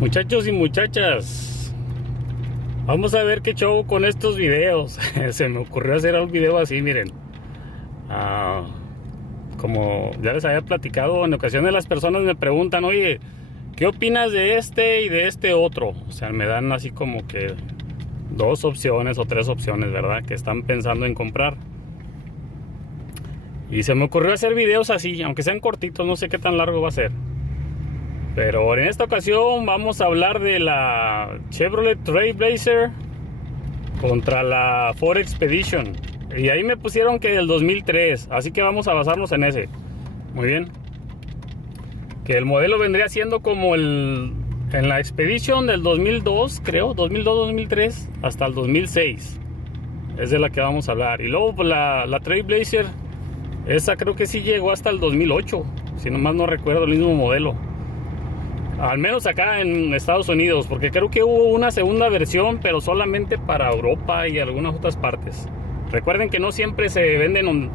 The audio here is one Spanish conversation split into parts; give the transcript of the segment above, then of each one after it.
Muchachos y muchachas, vamos a ver qué show con estos videos. Se me ocurrió hacer un video así, miren. Como ya les había platicado, en ocasiones las personas me preguntan, oye, ¿qué opinas de este y de este otro? O sea, me dan así como que dos opciones o tres opciones, ¿verdad? Que están pensando en comprar. Y se me ocurrió hacer videos así, aunque sean cortitos, no sé qué tan largo va a ser. Pero en esta ocasión vamos a hablar de la Chevrolet Trailblazer contra la Ford Expedition. Y ahí me pusieron que del 2003, así que vamos a basarnos en ese. Muy bien. Que el modelo vendría siendo como en la Expedition del 2002, creo, 2002-2003 hasta el 2006. Es de la que vamos a hablar. Y luego pues, la Trailblazer, esa creo que sí llegó hasta el 2008, si nomás no recuerdo el mismo modelo. Al menos acá en Estados Unidos, porque creo que hubo una segunda versión, pero solamente para Europa y algunas otras partes. Recuerden que no siempre se venden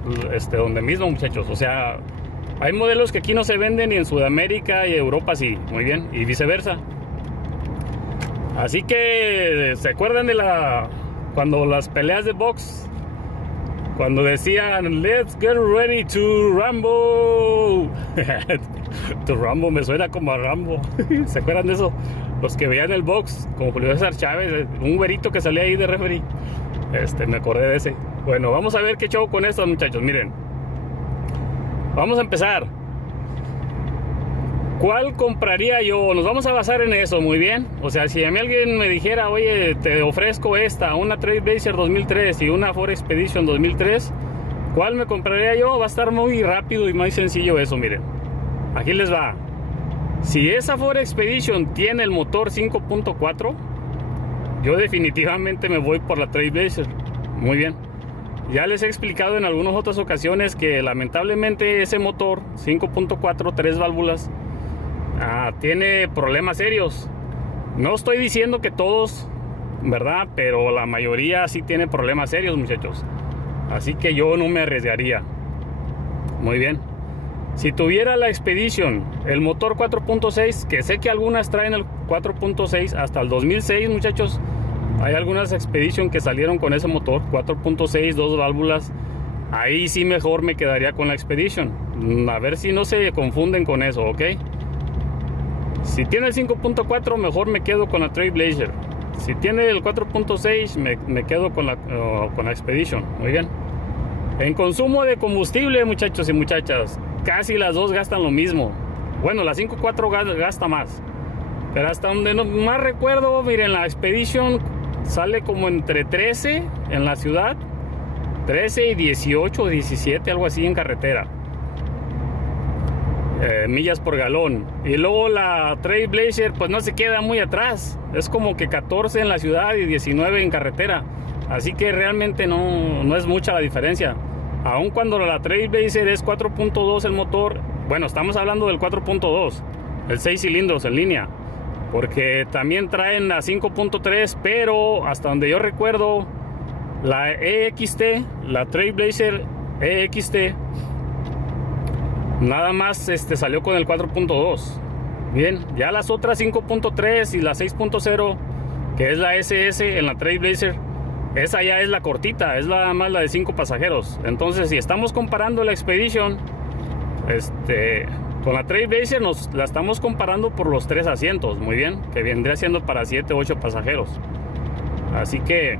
donde mismo, muchachos. O sea, hay modelos que aquí no se venden y en Sudamérica y Europa sí, muy bien, y viceversa. Así que, ¿se acuerdan de cuando las peleas de box? Cuando decían, let's get ready to Rambo. Tu Rambo me suena como a Rambo. ¿Se acuerdan de eso? Los que veían el box, como Julio César Chávez, un güerito que salía ahí de referee. Me acordé de ese. Bueno, vamos a ver qué show con esto, muchachos. Miren, vamos a empezar. ¿Cuál compraría yo? Nos vamos a basar en eso, muy bien. O sea, si a mí alguien me dijera, oye, te ofrezco una Trailblazer 2003 y una Ford Expedition 2003, ¿cuál me compraría yo? Va a estar muy rápido y muy sencillo eso, miren. Aquí les va. Si esa Ford Expedition tiene el motor 5.4, yo definitivamente me voy por la Trailblazer. Muy bien. Ya les he explicado en algunas otras ocasiones que lamentablemente ese motor 5.4, 3 válvulas, tiene problemas serios. No estoy diciendo que todos, ¿verdad? Pero la mayoría sí tiene problemas serios, muchachos. Así que yo no me arriesgaría. Muy bien. Si tuviera la Expedition, el motor 4.6, que sé que algunas traen el 4.6 hasta el 2006, muchachos. Hay algunas Expedition que salieron con ese motor 4.6, 2 válvulas. Ahí sí mejor me quedaría con la Expedition. A ver si no se confunden con eso, ¿ok? Si tiene el 5.4, mejor me quedo con la Trailblazer. Si tiene el 4.6, me quedo con la Expedition. Muy bien. En consumo de combustible, muchachos y muchachas, casi las dos gastan lo mismo. Bueno, la 5.4 gasta más. Pero hasta donde más recuerdo, miren, la Expedition sale como entre 13 en la ciudad, 13 y 18 o 17, algo así en carretera. Millas por galón. Y luego la Trailblazer pues no se queda muy atrás, es como que 14 en la ciudad y 19 en carretera, así que realmente no es mucha la diferencia. Aun cuando la Trailblazer es 4.2 el motor, bueno, estamos hablando del 4.2, el 6 cilindros en línea, porque también traen la 5.3, pero hasta donde yo recuerdo la EXT, la Trailblazer EXT, nada más salió con el 4.2. Bien, ya las otras 5.3 y la 6.0, que es la SS en la Trailblazer, esa ya es la cortita, es nada más la de 5 pasajeros. Entonces, si estamos comparando la Expedition con la Trailblazer, la estamos comparando por los 3 asientos, muy bien, que vendría siendo para 7 o 8 pasajeros. Así que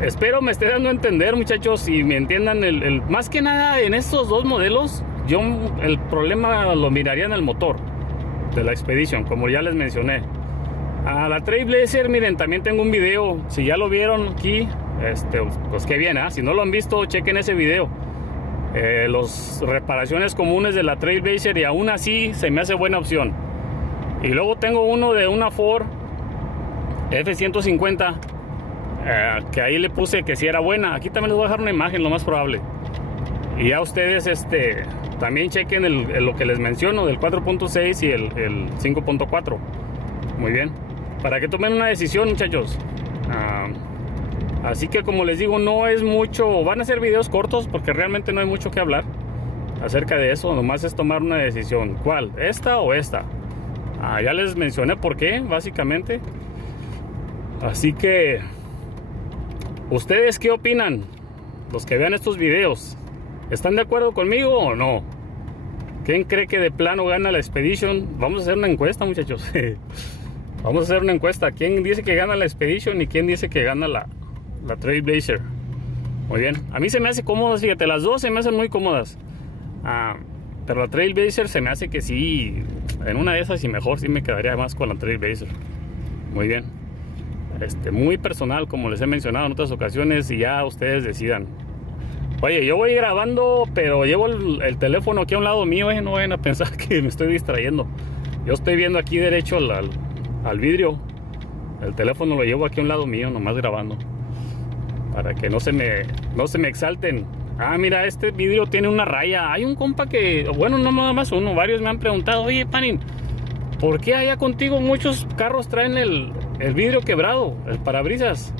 espero me esté dando a entender, muchachos, y me entiendan más que nada en estos dos modelos. Yo el problema lo miraría en el motor de la Expedition, como ya les mencioné. A la Trailblazer, miren, también tengo un video. Si ya lo vieron aquí, pues qué bien, si no lo han visto, chequen ese video. Las reparaciones comunes de la Trailblazer, y aún así se me hace buena opción. Y luego tengo uno de una Ford F-150, que ahí le puse que si era buena. Aquí también les voy a dejar una imagen, lo más probable. Y ya ustedes también chequen lo que les menciono del 4.6 y el 5.4. Muy bien, para que tomen una decisión, muchachos. Así que, como les digo, no es mucho. Van a ser videos cortos porque realmente no hay mucho que hablar acerca de eso. Nomás es tomar una decisión. ¿Cuál? ¿Esta o esta? Ya les mencioné por qué, básicamente. Así que, ¿ustedes qué opinan? Los que vean estos videos, ¿están de acuerdo conmigo o no? ¿Quién cree que de plano gana la Expedition? Vamos a hacer una encuesta, muchachos. Vamos a hacer una encuesta. ¿Quién dice que gana la Expedition y quién dice que gana la Trailblazer? Muy bien. A mí se me hace cómodas, fíjate, las dos se me hacen muy cómodas. Pero la Trailblazer se me hace que sí, en una de esas y mejor sí me quedaría más con la Trailblazer. Muy bien. Muy personal, como les he mencionado en otras ocasiones, y ya ustedes decidan. Oye, yo voy grabando, pero llevo el teléfono aquí a un lado mío, no vayan a pensar que me estoy distrayendo. Yo estoy viendo aquí derecho al vidrio. El teléfono lo llevo aquí a un lado mío, nomás grabando. Para que no se me exalten. Mira, este vidrio tiene una raya. Hay un compa que, bueno, no nada más uno, varios me han preguntado, oye, Panin, ¿por qué allá contigo muchos carros traen el vidrio quebrado, el parabrisas?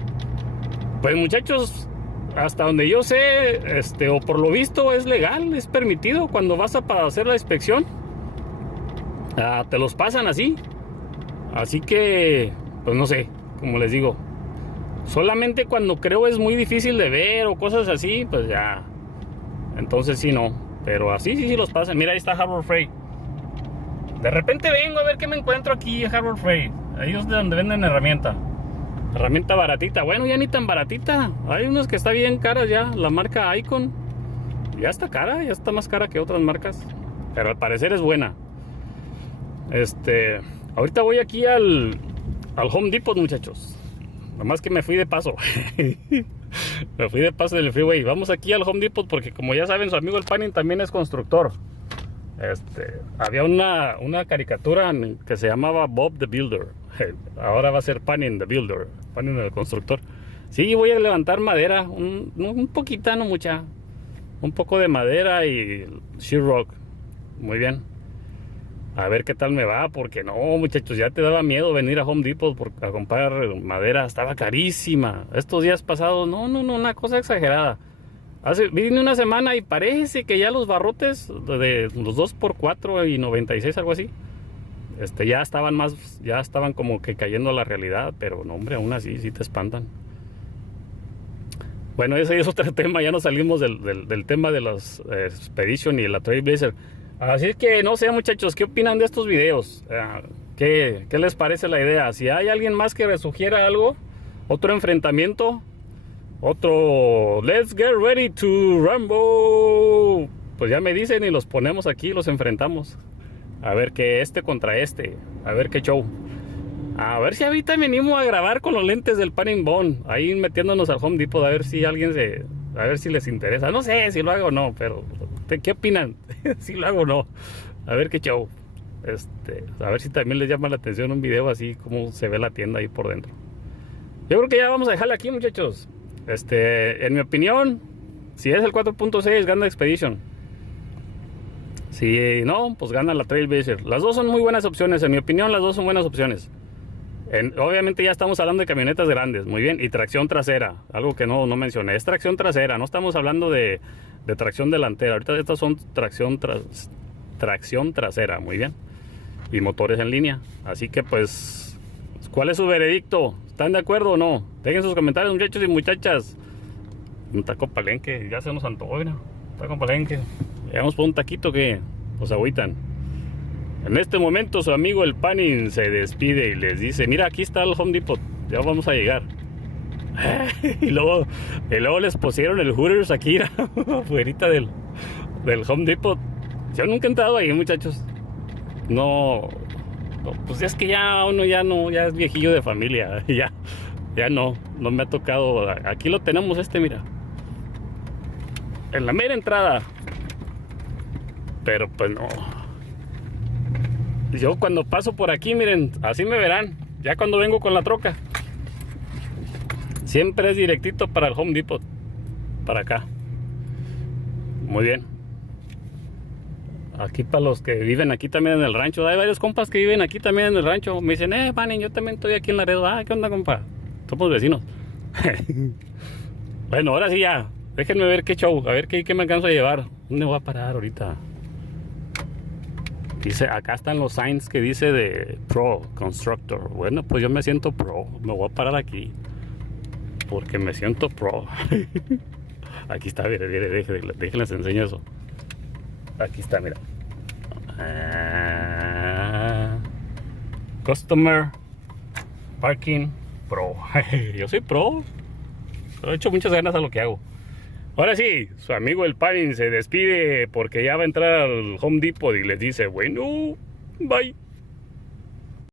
Pues muchachos, hasta donde yo sé, o por lo visto es legal, es permitido. Cuando vas para hacer la inspección, te los pasan así. Así que, pues no sé, como les digo, solamente cuando creo es muy difícil de ver o cosas así, pues ya, entonces sí no, pero así sí los pasan. Mira, ahí está Harbor Freight. De repente vengo a ver qué me encuentro aquí en Harbor Freight. Ahí es donde venden herramienta baratita. Bueno, ya ni tan baratita. Hay unas que está bien caras ya. La marca Icon ya está cara, ya está más cara que otras marcas, pero al parecer es buena. Ahorita voy aquí al Home Depot, muchachos. Nomás que me fui de paso. Me fui de paso del freeway. Vamos aquí al Home Depot porque, como ya saben, su amigo el Panin también es constructor. Había una caricatura que se llamaba Bob the Builder. Ahora va a ser Panin the Builder, Panin el constructor. Sí, voy a levantar madera, un poquito, no mucha. Un poco de madera y sheetrock. Muy bien. A ver qué tal me va, porque no, muchachos, ya te daba miedo venir a Home Depot a comprar madera. Estaba carísima. Estos días pasados, no, una cosa exagerada. Vine una semana y parece que ya los barrotes de los 2x4 y 96, algo así, ya estaban como que cayendo a la realidad, pero no, hombre, aún así sí te espantan. Bueno, ese es otro tema, ya nos salimos del tema de las Expedition y la Trailblazer. Así que no sé, muchachos, ¿qué opinan de estos videos? ¿Qué les parece la idea? Si hay alguien más que sugiera algo, otro enfrentamiento, otro let's get ready to Rambo, pues ya me dicen y los ponemos aquí, los enfrentamos. A ver qué contra a ver qué show. A ver si ahorita venimos a grabar con los lentes del Panin Bone, ahí metiéndonos al Home Depot, a ver si a ver si les interesa. No sé si lo hago o no, pero ¿qué opinan? Si lo hago o no. A ver qué show. A ver si también les llama la atención un video así como se ve la tienda ahí por dentro. Yo creo que ya vamos a dejarla aquí, muchachos. En mi opinión, si es el 4.6 gana Expedition. Si no, pues gana la Trailblazer. Las dos son muy buenas opciones, en mi opinión las dos son buenas opciones. Obviamente ya estamos hablando de camionetas grandes, muy bien, y tracción trasera, algo que no mencioné, es tracción trasera, no estamos hablando de tracción delantera. Ahorita estas son tracción trasera, muy bien, y motores en línea. Así que pues, ¿cuál es su veredicto? ¿Están de acuerdo o no? Dejen sus comentarios, muchachos y muchachas. Un taco palenque, ya se nos antojó, mira, taco palenque. Llegamos por un taquito que pues agüitan. En este momento su amigo el Panin se despide y les dice, mira, aquí está el Home Depot, ya vamos a llegar. y luego les pusieron el Hooters aquí, afuerita del Home Depot. Yo nunca he entrado ahí, muchachos. No, pues es que ya uno ya es viejillo de familia. Ya no me ha tocado. Aquí lo tenemos mira. En la mera entrada. Pero pues no. Yo cuando paso por aquí, miren, así me verán. Ya cuando vengo con la troca, siempre es directito para el Home Depot. Para acá. Muy bien. Aquí para los que viven aquí también en el rancho. Hay varios compas que viven aquí también en el rancho. Me dicen, Panin, yo también estoy aquí en Laredo. ¿Qué onda, compa? Somos vecinos. Bueno, ahora sí ya. Déjenme ver qué show. A ver qué me alcanzo a llevar. ¿Dónde voy a parar ahorita? Dice, acá están los signs que dice de Pro Constructor. Bueno, pues yo me siento pro. Me voy a parar aquí. Porque me siento pro. Aquí está, mire, déjenles enseño eso. Aquí está, mira. Customer Parking Pro. Yo soy pro. He hecho muchas ganas a lo que hago. Ahora sí, su amigo el Panin se despide porque ya va a entrar al Home Depot y les dice, bueno, bye.